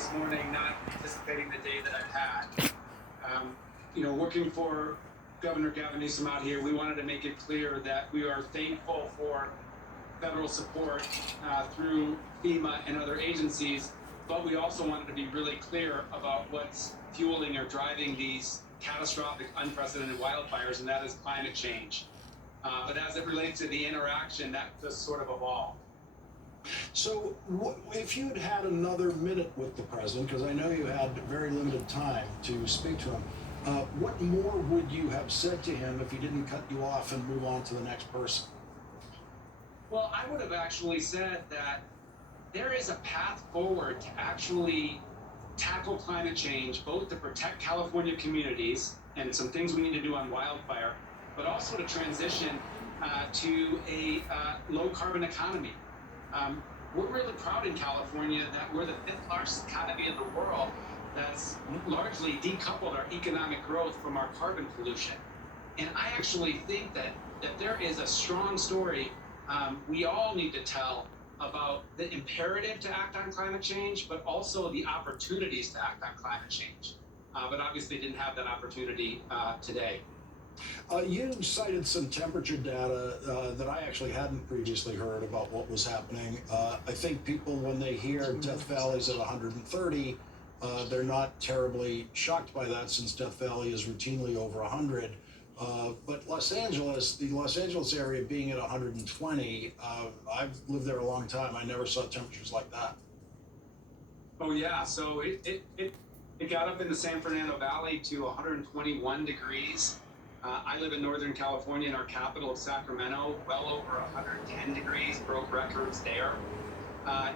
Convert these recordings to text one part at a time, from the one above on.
this morning, not anticipating the day that I've had. Um, Working for Governor Gavin Newsom out here, we wanted to make it clear that we are thankful for federal support through FEMA and other agencies, but we also wanted to be really clear about what's fueling or driving these catastrophic, unprecedented wildfires, and that is climate change. But as it relates to the interaction, that just sort of evolved. So, if you had had another minute with the president, because I know you had very limited time to speak to him, what more would you have said to him if he didn't cut you off and move on to the next person? Well, I would have actually said that there is a path forward to actually tackle climate change, both to protect California communities and some things we need to do on wildfire, but also to transition to a low carbon economy. We're really proud in California that we're the fifth largest economy in the world that's largely decoupled our economic growth from our carbon pollution. And I actually think that there is a strong story we all need to tell about the imperative to act on climate change, but also the opportunities to act on climate change. But obviously didn't have that opportunity today. You cited some temperature data that I actually hadn't previously heard about what was happening. I think people, when they hear Death Valley's at 130, they're not terribly shocked by that, since Death Valley is routinely over 100. But the Los Angeles area being at 120, I've lived there a long time. I never saw temperatures like that. Oh yeah, so it got up in the San Fernando Valley to 121 degrees. I live in Northern California, in our capital of Sacramento, well over 110 degrees, broke records there.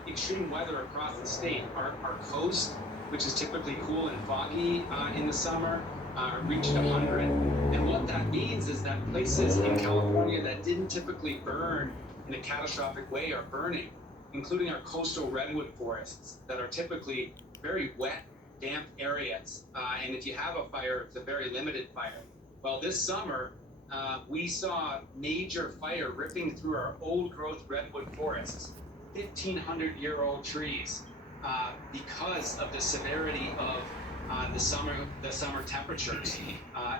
Extreme weather across the state. Our coast, which is typically cool and foggy in the summer, reached 100. And what that means is that places in California that didn't typically burn in a catastrophic way are burning, including our coastal redwood forests that are typically very wet, damp areas. And if you have a fire, it's a very limited fire. Well, this summer, we saw major fire ripping through our old growth redwood forests, 1,500-year-old trees, because of the severity of the summer temperatures,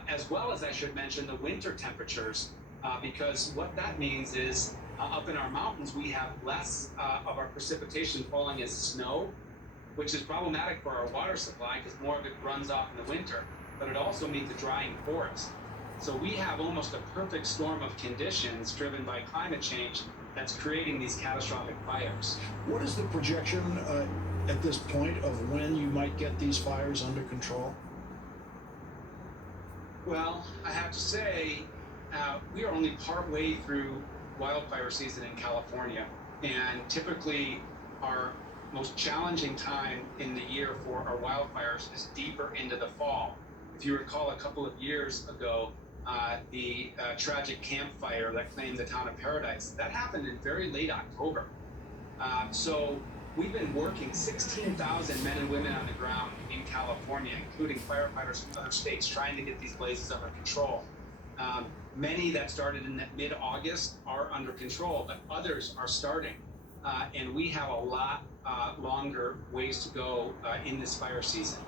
as well as, I should mention, the winter temperatures, because what that means is up in our mountains, we have less of our precipitation falling as snow, which is problematic for our water supply because more of it runs off in the winter. But it also means a drying forest. So we have almost a perfect storm of conditions driven by climate change that's creating these catastrophic fires. What is the projection at this point of when you might get these fires under control? Well, I have to say, we are only partway through wildfire season in California, and typically our most challenging time in the year for our wildfires is deeper into the fall. If you recall, a couple of years ago, the tragic Camp Fire that claimed the town of Paradise, that happened in very late October. So we've been working 16,000 men and women on the ground in California, including firefighters from other states, trying to get these blazes under control. Many that started in mid-August are under control, but others are starting. And we have a lot longer ways to go in this fire season.